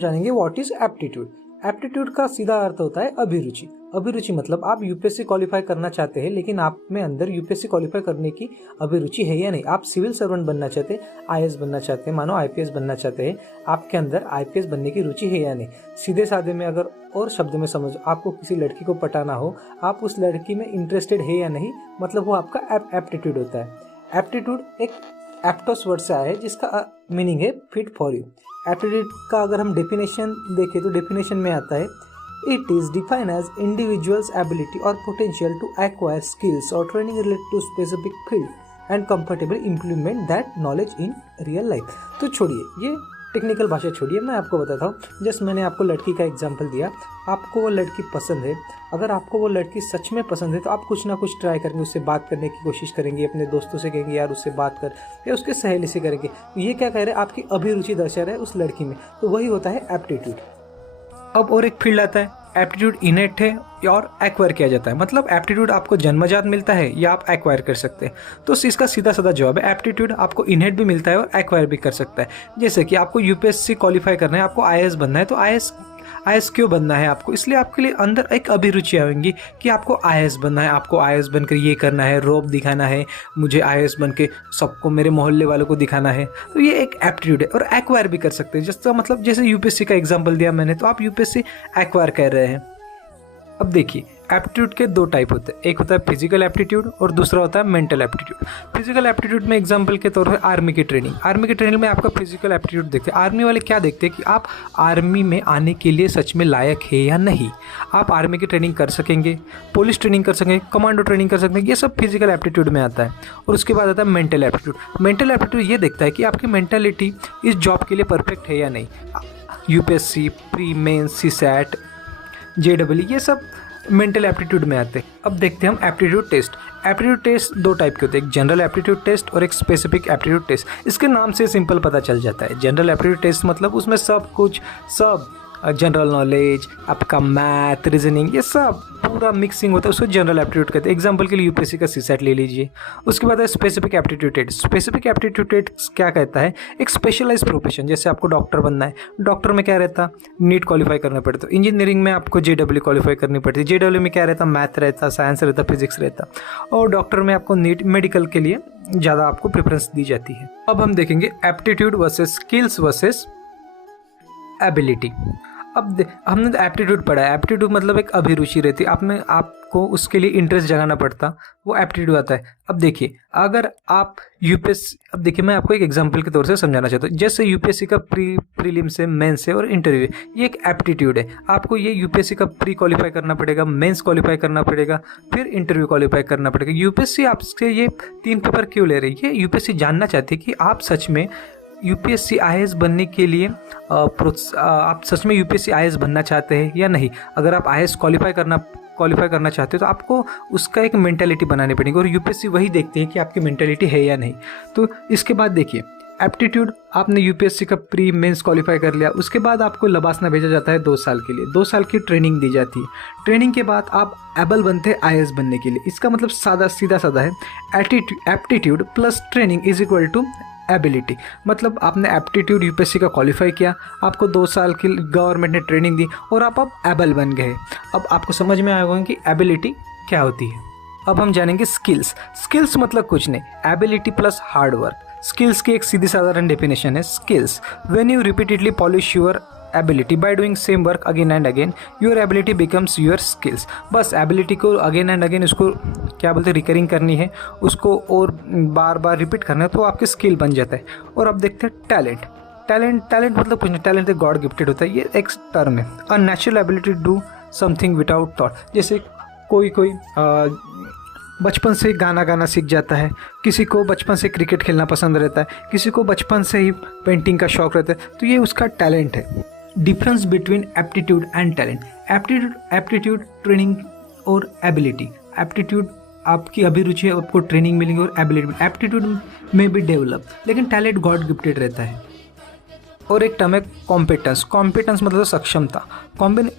जानेंगे what is aptitude. Aptitude का सीधा अर्थ होता है अभिरुचि। अभिरुचि मतलब आप यूपीएससी क्वालिफाई करना चाहते हैं, लेकिन आप में अंदर यूपीएससी क्वालिफाई करने की अभिरुचि है या नहीं। आप सिविल सर्वेंट बनना चाहते हैं, आईएएस बनना चाहते हैं, मानो आईपीएस बनना चाहते हैं, आपके अंदर आईपीएस बनने की रुचि है या नहीं। सीधे साधे में अगर और शब्द में समझ, आपको किसी लड़की को पटाना हो, आप उस लड़की में इंटरेस्टेड है या नहीं, मतलब वो आपका एप्टीट्यूड होता है। एप्टीट्यूड एक एप्टोस वर्ड से आया है जिसका मीनिंग है फिट फॉर यू। एप्टीट्यूड का अगर हम डेफिनेशन देखें तो डेफिनेशन में आता है it is defined as individuals ability और पोटेंशियल टू एक्वायर स्किल्स और training related to specific field and comfortable implement that knowledge in real life. तो छोड़िए ये टेक्निकल भाषा छोड़िए, मैं आपको बताता हूँ। जस्ट मैंने आपको लड़की का एग्जाम्पल दिया, आपको वो लड़की पसंद है। अगर आपको वो लड़की सच में पसंद है तो आप कुछ ना कुछ ट्राई करेंगे, उससे बात करने की कोशिश करेंगे, अपने दोस्तों से कहेंगे यार उससे बात कर, या उसके सहेली से करेंगे। ये क्या कह रहे हैं, आपकी अभिरुचि दर्शा रहे हैं उस लड़की में, तो वही होता है एप्टीट्यूड। अब और एक फील्ड आता है, एप्टीट्यूड इनेट है और एक्वायर किया जाता है। मतलब एप्टीट्यूड आपको जन्मजात मिलता है या आप एक्वायर कर सकते हैं। तो इसका सीधा साधा जवाब है एप्टीट्यूड आपको इनेट भी मिलता है और एक्वायर भी कर सकता है। जैसे कि आपको यूपीएससी क्वालिफाई करना है, आपको आईएएस बनना है, तो आईएएस क्यों बनना है आपको, इसलिए आपके लिए अंदर एक अभिरुचि आएंगी कि आपको आईएएस बनना है, आपको आईएएस बनकर ये करना है, रौब दिखाना है, मुझे आईएएस बन के सबको, मेरे मोहल्ले वालों को दिखाना है। तो ये एक एप्टीट्यूड है और एक्वायर भी कर सकते हैं। जिसका मतलब जैसे यूपीएससी का एग्जाम्पल दिया मैंने, तो आप यूपीएससी एक्वायर कर रहे हैं। अब देखिए एप्टीट्यूड के दो टाइप होते हैं, एक होता है फिजिकल एप्टीट्यूड और दूसरा होता है मेंटल एप्टीट्यूड। फिजिकल एप्टीट्यूड में एग्जांपल के तौर पर आर्मी की ट्रेनिंग, आर्मी की ट्रेनिंग में आपका फिजिकल एप्टीट्यूड देखते हैं। आर्मी वाले क्या देखते हैं कि आप आर्मी में आने के लिए सच में लायक है या नहीं, आप आर्मी की ट्रेनिंग कर सकेंगे, पुलिस ट्रेनिंग कर सकेंगे, कमांडो ट्रेनिंग कर सकते हैं, ये सब फिजिकल एप्टीट्यूड में आता है। और उसके बाद आता है मेंटल एप्टीट्यूड। मेंटल एप्टीट्यूड ये देखता है कि आपकी मेंटालिटी इस जॉब के लिए परफेक्ट है या नहीं। UPSC, pre mains, CSAT, J W, ये सब मेंटल एप्टीट्यूड में आते हैं। अब देखते हैं हम एप्टीट्यूड टेस्ट। एप्टीट्यूड टेस्ट दो टाइप के होते हैं, एक जनरल एप्टीट्यूड टेस्ट और एक स्पेसिफिक एप्टीट्यूड टेस्ट। इसके नाम से सिंपल पता चल जाता है। जनरल एप्टीट्यूड टेस्ट मतलब उसमें सब जनरल नॉलेज, आपका मैथ, रीजनिंग, ये सब पूरा मिक्सिंग होता है, उसको जनरल एप्टीट्यूड कहते हैं। एग्जांपल के लिए यूपीएससी का सीसैट ले लीजिए। उसके बाद है specific aptitude test. Specific aptitude test क्या कहता है, एक स्पेशलाइज प्रोफेशन, जैसे आपको डॉक्टर बनना है, डॉक्टर में क्या रहता, नीट क्वालिफाई करना पड़ता। तो इंजीनियरिंग में आपको जेडब्ल्यू क्वालिफाई करनी पड़ती है। जेडब्ल्यू में क्या रहता, मैथ रहता, साइंस रहता, फिजिक्स रहता। और डॉक्टर में आपको नीट, मेडिकल के लिए ज़्यादा आपको प्रेफरेंस दी जाती है। अब हम देखेंगे aptitude versus skills versus ability. अब हमने तो एप्टीट्यूड पढ़ा है। एप्टीट्यूड मतलब एक अभिरुचि रहती है, आपको उसके लिए इंटरेस्ट जगाना पड़ता, वो एप्टीट्यूड आता है। अब देखिए अगर आप यूपीएससी, अब देखिए मैं आपको एक एग्जांपल के तौर से समझाना चाहता हूँ। जैसे यूपीएससी का प्रीलिम्स है, मेंस है और इंटरव्यू है, ये एक एप्टीट्यूड है। आपको ये यूपीएससी का प्री क्वालिफाई करना पड़ेगा, मेंस क्वालिफाई करना पड़ेगा, फिर इंटरव्यू क्वालिफाई करना पड़ेगा। यूपीएससी आपसे ये 3 पेपर क्यों ले रही है, यूपीएससी जानना चाहती है कि आप सच में यूपीएससी आईएएस बनने के लिए आप सच में यूपीएससी आईएएस बनना चाहते हैं या नहीं। अगर आप आईएएस क्वालिफाई करना चाहते हो तो आपको उसका एक मेंटालिटी बनानी पड़ेगी, और यूपीएससी वही देखते हैं कि आपकी मेंटालिटी है या नहीं। तो इसके बाद देखिए एप्टीट्यूड, आपने यूपीएससी का प्री मेंस क्वालिफाई कर लिया, उसके बाद आपको लबासना भेजा जाता है 2 साल के लिए। 2 साल की ट्रेनिंग दी जाती है। ट्रेनिंग के बाद आप एबल बनते हैं आईएएस बनने के लिए। इसका मतलब सीधा साधा है, aptitude plus training is equal to ability. मतलब आपने एप्टीट्यूड यूपीएससी का क्वालिफाई किया, आपको 2 साल की गवर्नमेंट ने ट्रेनिंग दी और आप अब एबल बन गए। अब आपको समझ में आया होगा कि एबिलिटी क्या होती है। अब हम जानेंगे स्किल्स। स्किल्स मतलब कुछ नहीं, ability plus hard work. Skills की एक सीधी साधारण डेफिनेशन है, skills when you repeatedly polish your ability by doing same work again and again, your ability becomes your skills. बस एबिलिटी को अगेन एंड अगेन उसको क्या बोलते हैं, रिकरिंग करनी है, उसको और बार बार रिपीट करना है, तो आपके स्किल बन जाता है। और अब देखते हैं टैलेंट। टैलेंट मतलब कुछ नहीं, टैलेंट गॉड गिफ्टेड होता है, ये एक टर्म है। A natural ability to do something without thought. जैसे कोई बचपन से गाना सीख जाता है, किसी को बचपन से क्रिकेट खेलना पसंद रहता है, किसी को बचपन से ही पेंटिंग का शौक रहता है, तो ये उसका टैलेंट है। Difference between aptitude and talent. Aptitude training और एबिलिटी। एप्टीट्यूड आपकी अभिरुचि है, आपको ट्रेनिंग मिलेंगी, और एबिलिटी एप्टीट्यूड में भी डेवलप, लेकिन टैलेंट गॉड गिफ्टेड रहता है। और एक टर्म है कॉम्पिटेंस। कॉम्पिटेंस मतलब सक्षमता।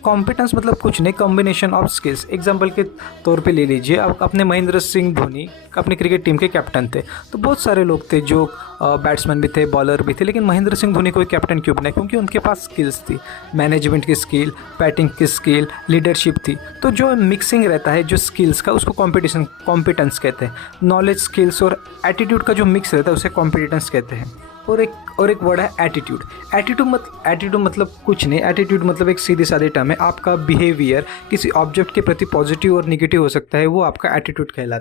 कॉम्पिटेंस मतलब कुछ नहीं, कॉम्बिनेशन ऑफ स्किल्स। एग्जांपल के तौर पे ले लीजिए, आप अपने महेंद्र सिंह धोनी अपने क्रिकेट टीम के कैप्टन थे, तो बहुत सारे लोग थे जो बैट्समैन भी थे, बॉलर भी थे, लेकिन महेंद्र सिंह धोनी को कैप्टन क्यों बनाया? क्योंकि उनके पास स्किल्स थी, मैनेजमेंट की स्किल, बैटिंग की स्किल, लीडरशिप थी। तो जो मिक्सिंग रहता है जो स्किल्स का, उसको कॉम्पिटेंस कहते हैं। नॉलेज, स्किल्स और एटीट्यूड का जो मिक्स रहता है उसे कॉम्पिटेंस कहते हैं। और एक वर्ड है एटीट्यूड। एटीट्यूड मतलब कुछ नहीं, एटीट्यूड मतलब एक सीधी सादी टर्म है। आपका बिहेवियर किसी ऑब्जेक्ट के प्रति पॉजिटिव और निगेटिव हो सकता है, वो आपका एटीट्यूड कहलाता है।